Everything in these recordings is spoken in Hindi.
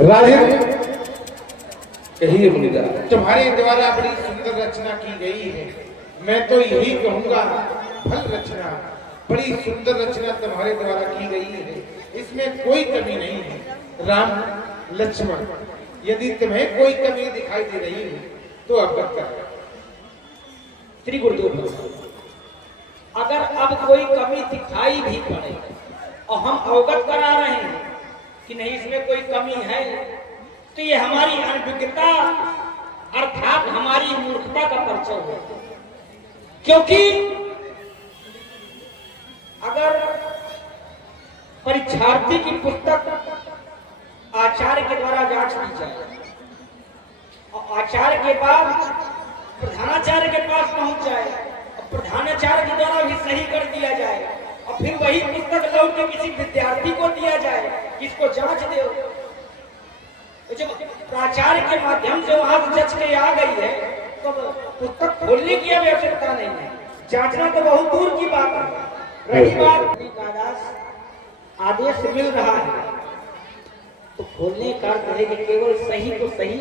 राजन कहिए मुनिराज। तुम्हारे द्वारा बड़ी सुंदर रचना की गई है। मैं तो यही कहूंगा, फल रचना, बड़ी सुंदर रचना तुम्हारे द्वारा की गई है, इसमें कोई कमी नहीं है। राम लक्ष्मण, यदि तुम्हें कोई कमी दिखाई दे रही है तो अवगत करो। श्री गुरुदेव, अगर अब कोई कमी दिखाई भी पड़े और हम अवगत करा रहे हैं कि नहीं इसमें कोई कमी है, तो ये हमारी अनभिज्ञता अर्थात हमारी मूर्खता का परिचय है। क्योंकि अगर परीक्षार्थी की पुस्तक आचार्य के द्वारा जांच की जाए और आचार्य के बाद प्रधानाचार्य के पास पहुंच जाए और प्रधानाचार्य के द्वारा भी सही कर दिया जाए और फिर वही पुस्तक लौट के किसी विद्यार्थी को दिया जाए कि इसको जांच दे, तो जब प्राचार्य के माध्यम से वहां जज के आ गई है तो पुस्तक खोलने की आवश्यकता नहीं है, जांचना तो बहुत दूर की बात है। रही बात आदेश मिल रहा है तो खोलने का अर्थ है कि केवल सही को सही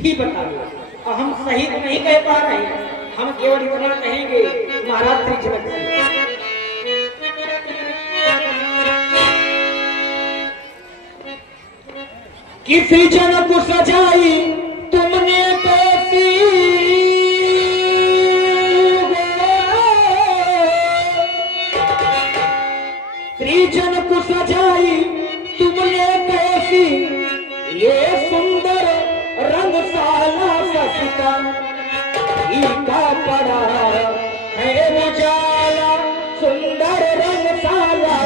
ही बता दो, और हम सही तो नहीं कह पा रहे, हम केवल इतना कहेंगे महाराज त्रिजनक किसी जन को सजाई तुमने कैसी, त्रिजन को सजाई तुमने कैसी, ये सुंदर रंगशाला सस्ता का पड़ा है उजाला, सुंदर रंगशाला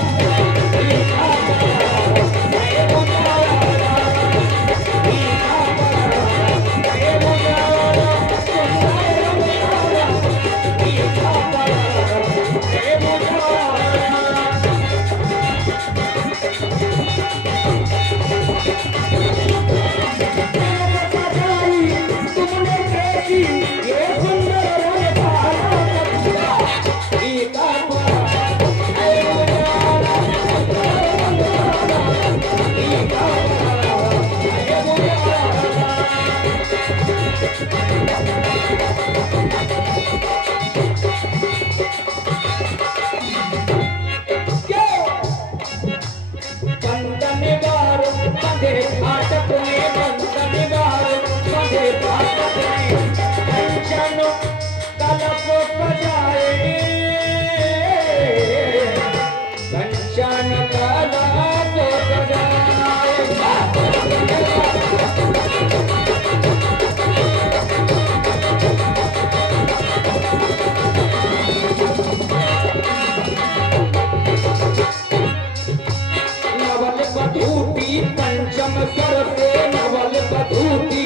पंचम स्वर से, नवल बधूती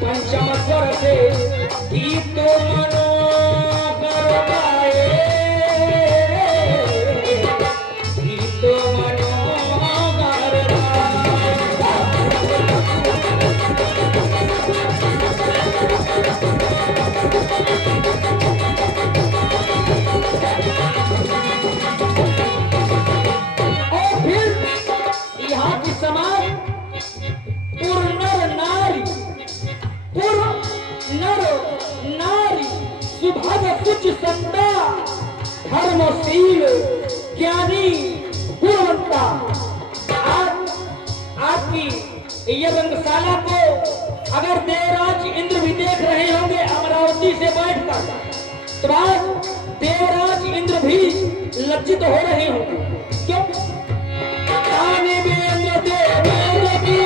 पंचम स्वर से गीत मनो गरबाए, गीत मनो और फिर यहाँ की समाज संता धर्मशील ज्ञानी गुणवंता, आपकी ये रंगशाला को अगर देवराज इंद्र भी देख रहे होंगे अमरावती से बैठकर, तो आज देवराज इंद्र भी लज्जित हो रहे होंगे। क्यों? आने में इंद्र देव की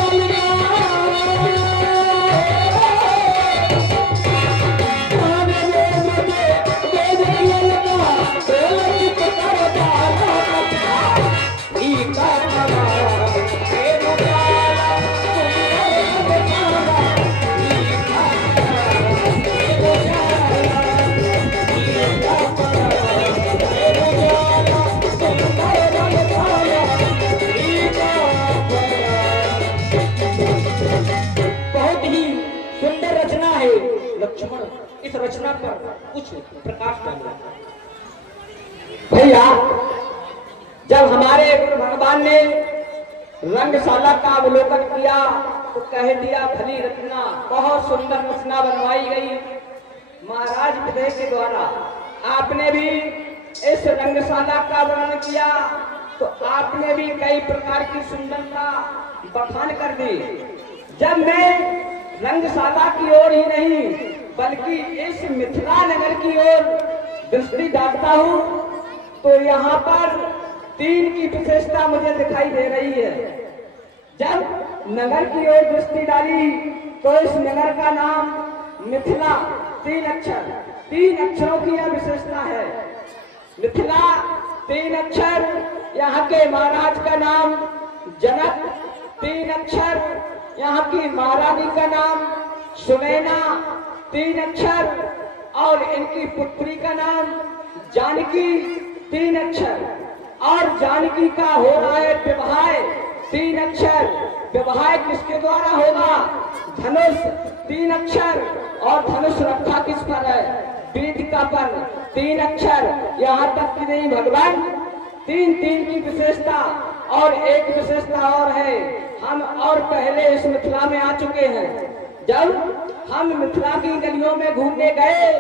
लक्ष्मण, इस रचना पर कुछ प्रकाश डालना। भैया, जब हमारे गुरु भगवान ने रंगशाला का अवलोकन किया तो कह दिया भली रचना, बहुत सुंदर रचना बनवाई गई महाराज विदेश के द्वारा। आपने भी इस रंगशाला का वर्णन किया तो आपने भी कई प्रकार की सुंदरता बखान कर दी। जब मैं रंगशाला की ओर ही नहीं बल्कि इस मिथिला नगर की ओर दृष्टि डालता हूँ तो यहाँ पर 3 की विशेषता मुझे दिखाई दे रही है। जब नगर की ओर दृष्टि डाली तो इस नगर का नाम मिथिला, 3 अक्षर, 3 अक्षरों की यह विशेषता है। मिथिला 3 अक्षर, यहाँ के महाराज का नाम जनक, 3 अक्षर, यहाँ की महारानी का नाम सुनैना, 3 अक्षर, और इनकी पुत्री का नाम जानकी, 3 अक्षर, और जानकी का हो रहा है विवाह, 3 अक्षर। विवाह किसके द्वारा होगा? धनुष, 3 अक्षर, और धनुष रखा किस पर है? वेदिका पर, 3 अक्षर। यहाँ तक कि नहीं भगवान 3 की विशेषता। और एक विशेषता और है, हम और पहले इस मिथिला में आ चुके हैं। जब हम मिथिला की गलियों में घूमने गए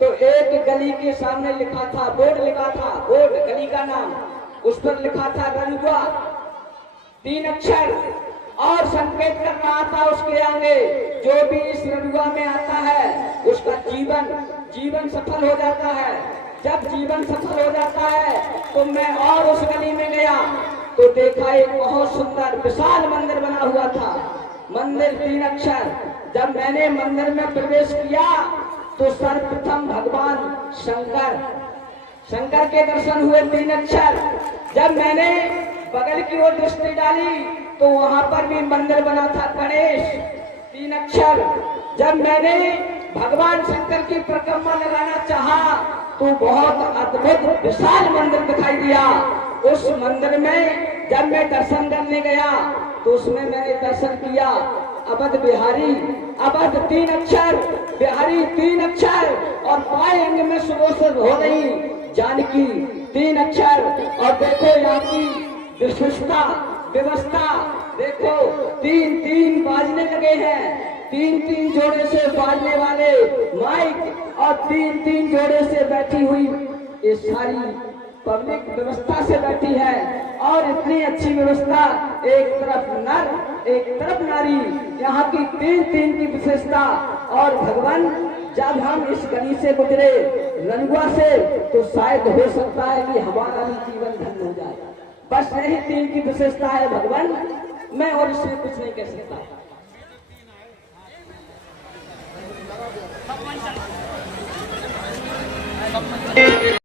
तो एक गली के सामने लिखा था, बोर्ड लिखा था, बोर्ड गली का नाम, उस पर लिखा था रंगुआ, 3 अक्षर, और संकेत कर रहा था उसके आगे जो भी इस रंगुआ में आता है उसका जीवन सफल हो जाता है। जब जीवन सफल हो जाता है तो मैं और उस गली में गया तो देखा एक बहुत सुंदर विशाल मंदिर बना हुआ था। मंदिर 3 अक्षर। जब मैंने मंदिर में प्रवेश किया तो सर्वप्रथम भगवान शंकर के दर्शन हुए, 3 अक्षर। जब मैंने बगल की ओर दृष्टि डाली तो वहां पर भी मंदिर बना था गणेश, 3 अक्षर। जब मैंने भगवान शंकर की परिक्रमा लगाना चाहा तो बहुत अद्भुत विशाल मंदिर दिखाई दिया। उस मंदिर में जब मैं दर्शन करने गया तो उसमें मैंने दर्शन किया अवध बिहारी, अवध 3 अक्षर, बिहारी 3 अक्षर, और बाएं अंग में सुबोध हो रही जानकी, 3 अक्षर। और देखो यहाँ की विशिष्टता व्यवस्था, देखो 3 बाजने लगे हैं, 3 जोड़े से बाजने वाले माइक, और 3 जोड़े से बैठी हुई ये सारी पब्लिक व्यवस्था से बैठी है। और इतनी अच्छी व्यवस्था, एक तरफ नर एक तरफ नारी, यहाँ की 3 की विशेषता। और भगवान जब हम इस गली से गुजरे रंगुआ से तो शायद हो सकता है कि हमारा भी जीवन धन्य हो जाए। बस यही 3 की विशेषता है भगवान, मैं और इससे कुछ नहीं कह सकता।